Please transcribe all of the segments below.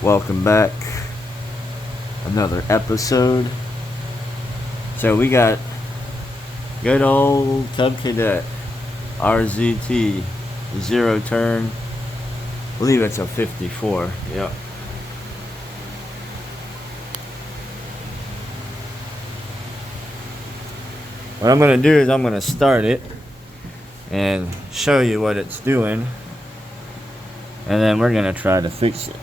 Welcome back. Another episode. So we got good old Cub Cadet RZT zero turn. I believe it's a 54. Yep. What I'm going to do is I'm going to start it and show you what it's doing, and then we're going to try to fix it.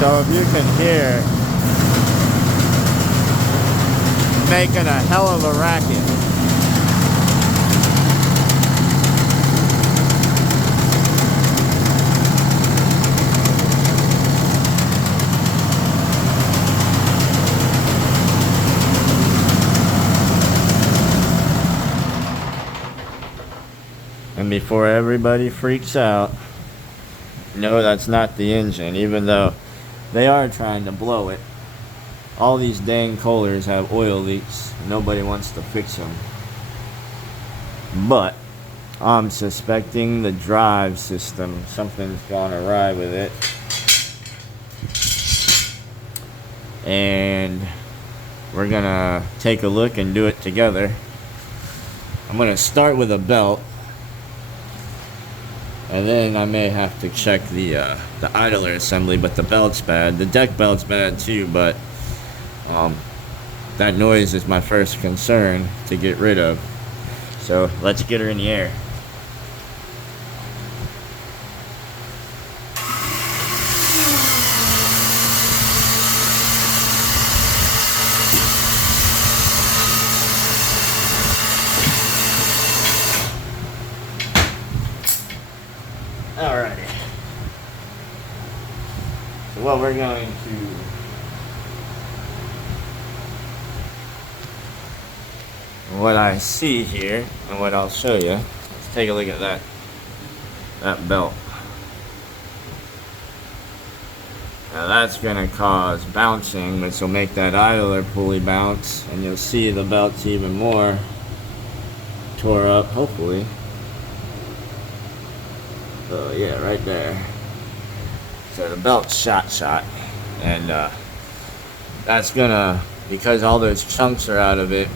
So if you can hear, making a hell of a racket. And before everybody freaks out, no, that's not the engine, even though they are trying to blow it. All these dang Kohlers have oil leaks. Nobody wants to fix them. But I'm suspecting the drive system. Something's gone awry with it. And we're gonna take a look and do it together. I'm gonna start with a belt. And then I may have to check the idler assembly, but the belt's bad. The deck belt's bad too, but that noise is my first concern to get rid of. So let's get her in the air. Alrighty. So what we're going to what I see here and what I'll show you. Let's take a look at that belt. Now that's gonna cause bouncing, which will make that idler pulley bounce, and you'll see the belt's even more tore up, hopefully. So yeah, right there. So the belt's shot, and that's gonna, because all those chunks are out of it,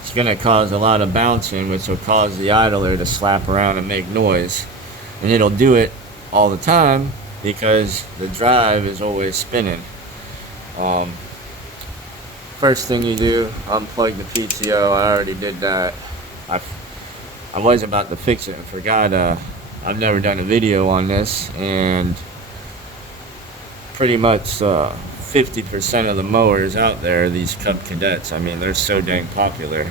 it's gonna cause a lot of bouncing, which will cause the idler to slap around and make noise. And it'll do it all the time because the drive is always spinning. First thing you do, unplug the PTO. I already did that. I was about to fix it and forgot. I've never done a video on this, and pretty much 50% of the mowers out there are these Cub Cadets. I mean, they're so dang popular.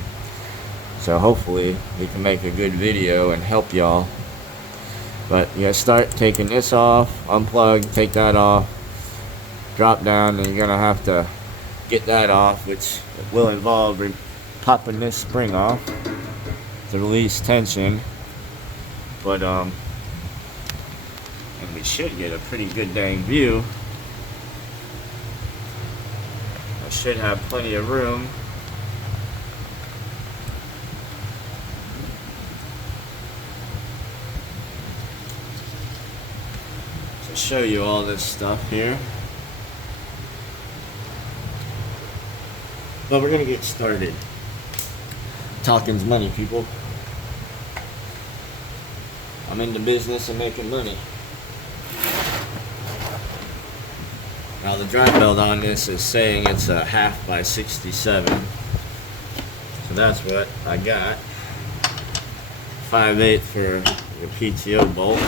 So hopefully we can make a good video and help y'all. But you gotta start taking this off, unplug, take that off, drop down, and you're gonna have to get that off, which will involve popping this spring off to release tension. But and we should get a pretty good dang view. I should have plenty of room. To show you all this stuff here. But we're gonna get started. Talking's money, people. I'm in the business of making money. Now the drive belt on this is saying it's a 1/2 by 67. So that's what I got. 5/8 for the PTO bolt.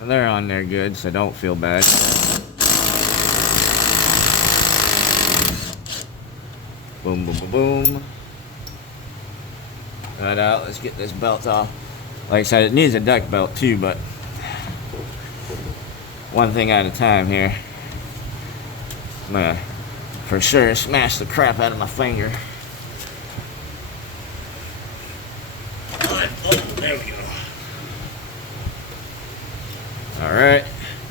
And they're on there good, so don't feel bad. Boom, boom, boom, boom. That out. Let's get this belt off. Like I said, it needs a deck belt too, but one thing at a time here. I'm gonna for sure smash the crap out of my finger. Oh, there we go. Alright,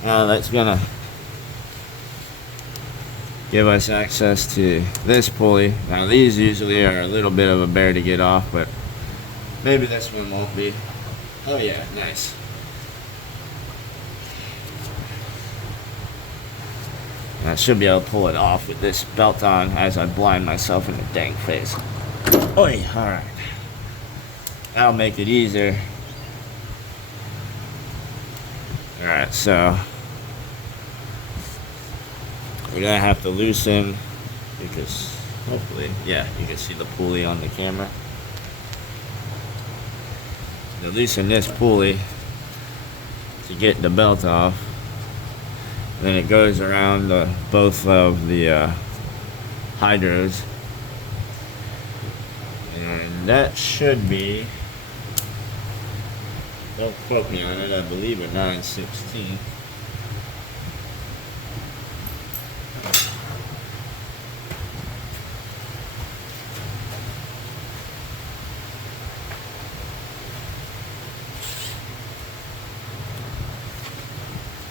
now that's gonna give us access to this pulley. Now these usually are a little bit of a bear to get off, but maybe this one won't be. Oh yeah, nice. I should be able to pull it off with this belt on as I blind myself in the dang face. Oi, alright. That'll make it easier. Alright, so we're gonna have to loosen, because hopefully, yeah, you can see the pulley on the camera. To loosen this pulley to get the belt off, then it goes around both of the hydros, and that should be, don't quote me on it, I believe a 9/16.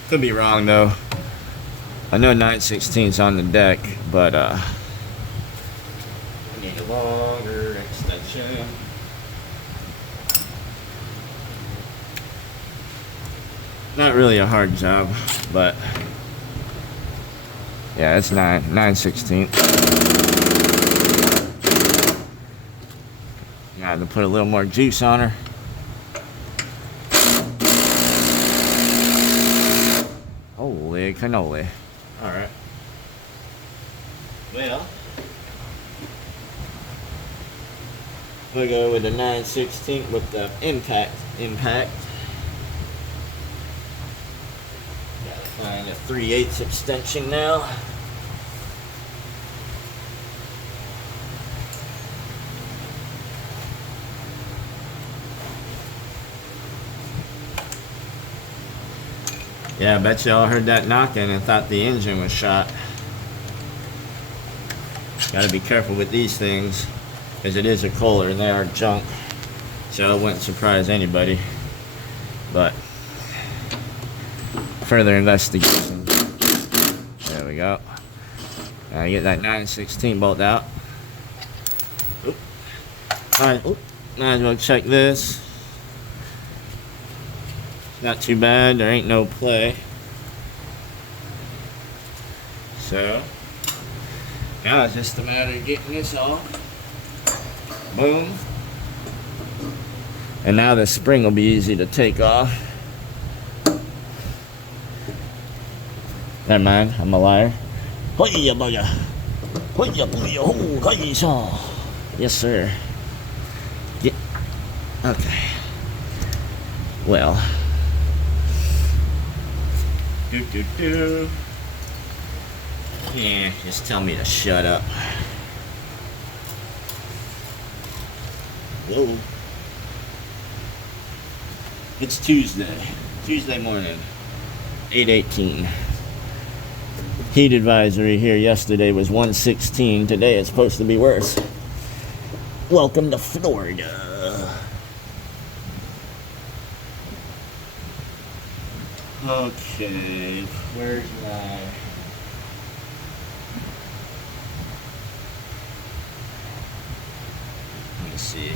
Could be wrong though. I know 9/16's on the deck, but I need a longer extension. Not really a hard job, but yeah, it's 9/16. Got to put a little more juice on her. Holy cannoli. Alright. Well, we'll go with the 9/16 with the impact. Gotta find a 3/8 extension now. Yeah, I bet y'all heard that knocking and thought the engine was shot. Gotta be careful with these things, because it is a Kohler and they are junk. So it wouldn't surprise anybody. But further investigation. There we go. Now get that 9/16 bolt out. Alright, might as well check this. Not too bad, there ain't no play. So, now it's just a matter of getting this off. Boom. And now the spring will be easy to take off. Never mind, I'm a liar. Yes, sir. Yeah. Okay. Well. Yeah, just tell me to shut up. Whoa. It's Tuesday morning, 8:18. Heat advisory here yesterday was 116. Today it's supposed to be worse. Welcome to Florida. Okay, where's my... Let me see.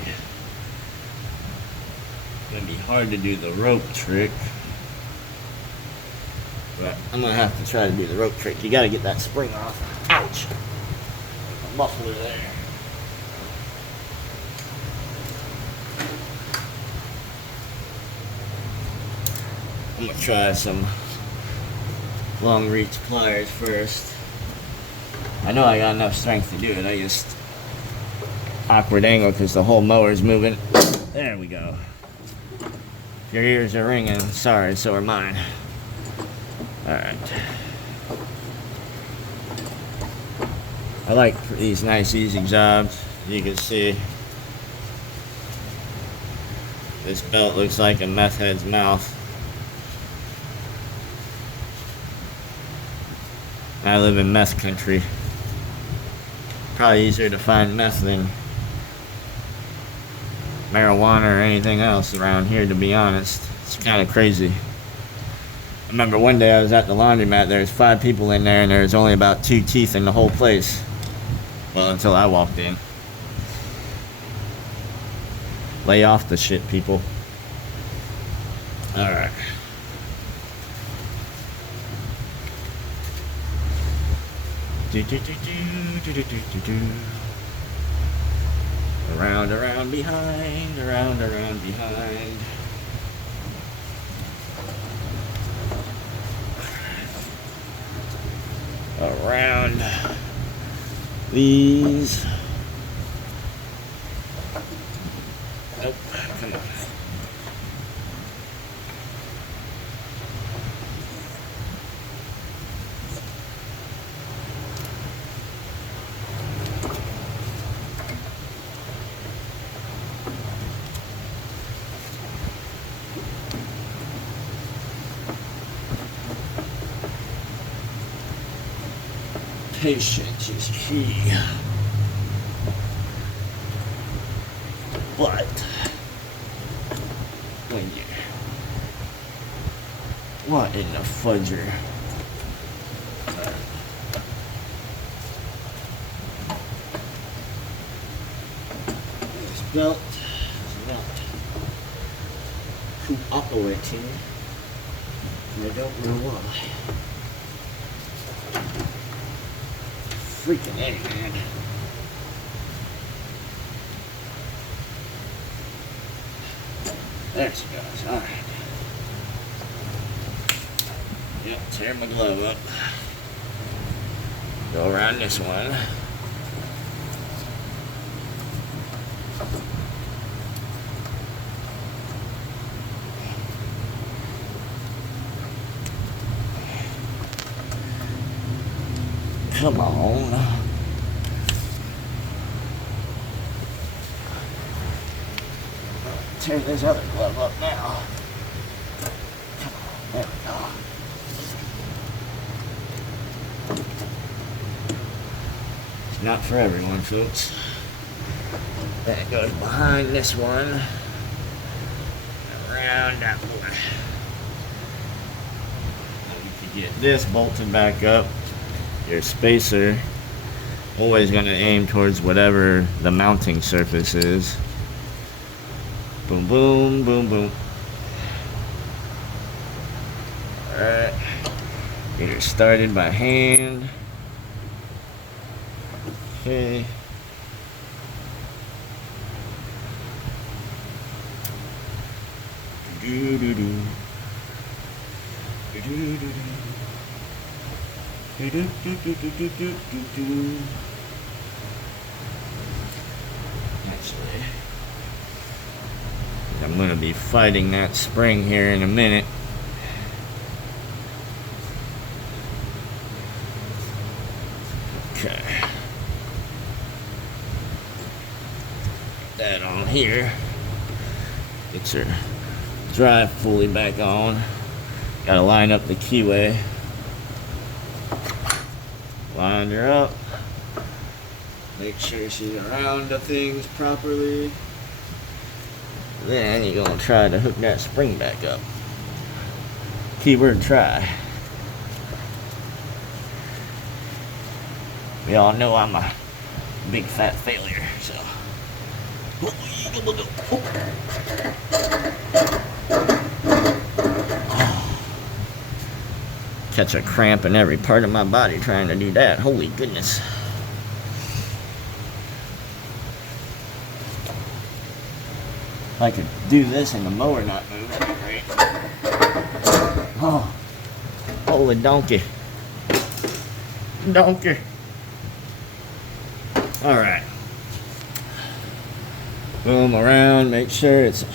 It's gonna be hard to do the rope trick, but I'm gonna have to try to do the rope trick. You gotta get that spring off. Ouch! Muffler there. I'm gonna try some long reach pliers first. I know I got enough strength to do it. I just awkward angle because the whole mower's moving. There we go. If your ears are ringing, sorry, so are mine. Alright. I like these nice easy jobs. You can see this belt looks like a meth head's mouth. I live in meth country. Probably easier to find meth than marijuana or anything else around here, to be honest. It's kind of crazy. remember one day I was at the laundromat, there's 5 people in there and there's only about 2 teeth in the whole place. Well, until I walked in. Lay off the shit, people. Alright. Around, around, behind, around, around, behind. Around these. Nope, come on. Patience is key. But when you, what in the fudger? This belt is not cooperating. I don't know why. Freaking A, man. There she goes. Alright. Yep, tear my glove up. Go around this one. Come on. Tear this other glove up now. Come on, there we go. It's not for everyone, folks. Then it goes behind this one. Around that one. You can get this bolted back up. Your spacer always going to aim towards whatever the mounting surface is. Boom, boom, boom, boom. Alright. Get her started by hand. Okay. Do do do. Do do do do. Do, do, do, do, do, do, do, do. Actually, I'm going to be fighting that spring here in a minute. Okay. Put that on here. Get your drive pulley back on. Got to line up the keyway. Line her up. Make sure she's around the things properly. Then you're going to try to hook that spring back up. Keyword try. We all know I'm a big fat failure, so. Catch a cramp in every part of my body trying to do that. Holy goodness. If I could do this and the mower not move, that'd be great. Oh, holy donkey. Donkey. Alright. Boom around, make sure it's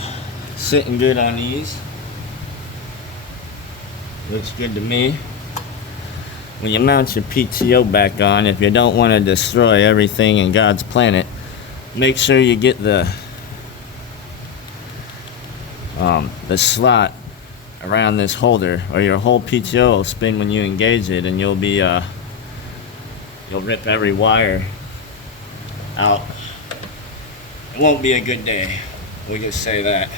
sitting good on these. Looks good to me. When you mount your PTO back on, if you don't want to destroy everything in God's planet, make sure you get the slot around this holder, or your whole PTO will spin when you engage it, and you'll rip every wire out. It won't be a good day. We'll just say that.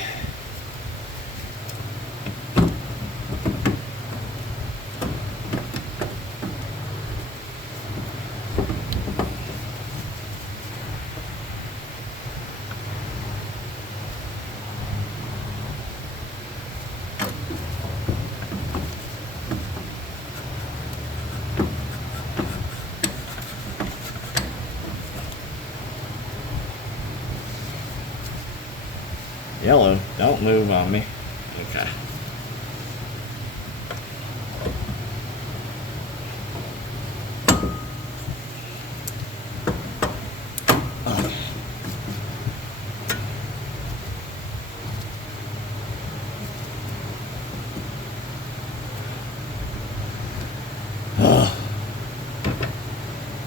Yellow, don't move on me. Okay.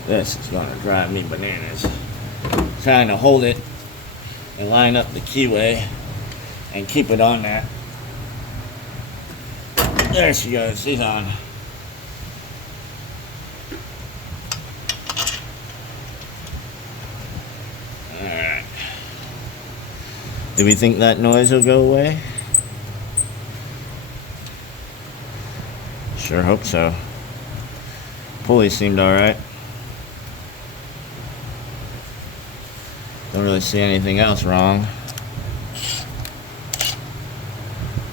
This is gonna drive me bananas. Trying to hold it and line up the keyway and keep it on that. There she goes, she's on. Alright. Do we think that noise will go away? Sure hope so. Pulley seemed alright. Don't really see anything else wrong.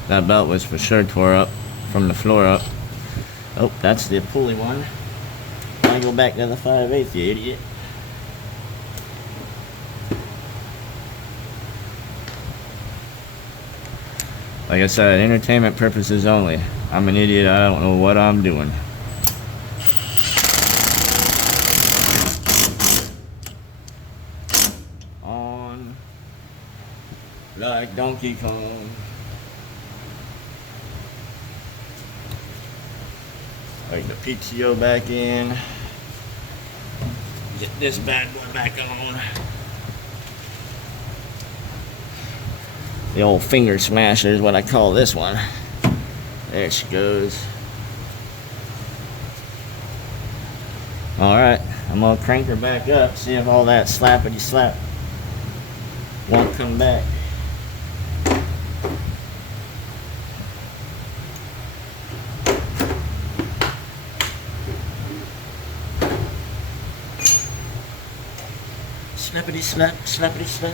That belt was for sure tore up from the floor up. Oh, that's the pulley one. I go back to the 5/8, you idiot. Like I said, entertainment purposes only. I'm an idiot, I don't know what I'm doing. On like Donkey Kong. Like the PTO back in. Get this bad boy back on. The old finger smasher is what I call this one. There she goes. Alright, I'm gonna crank her back up, see if all that slappity slap won't come back. Slappity slap, slappity slap.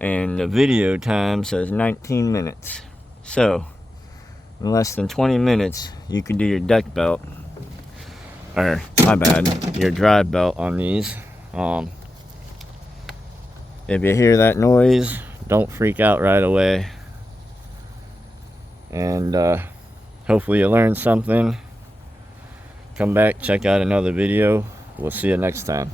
And the video time says 19 minutes. So, in less than 20 minutes, you can do your deck belt. Or, my bad, your drive belt on these. If you hear that noise, don't freak out right away. And hopefully you learned something. Come back, check out another video. We'll see you next time.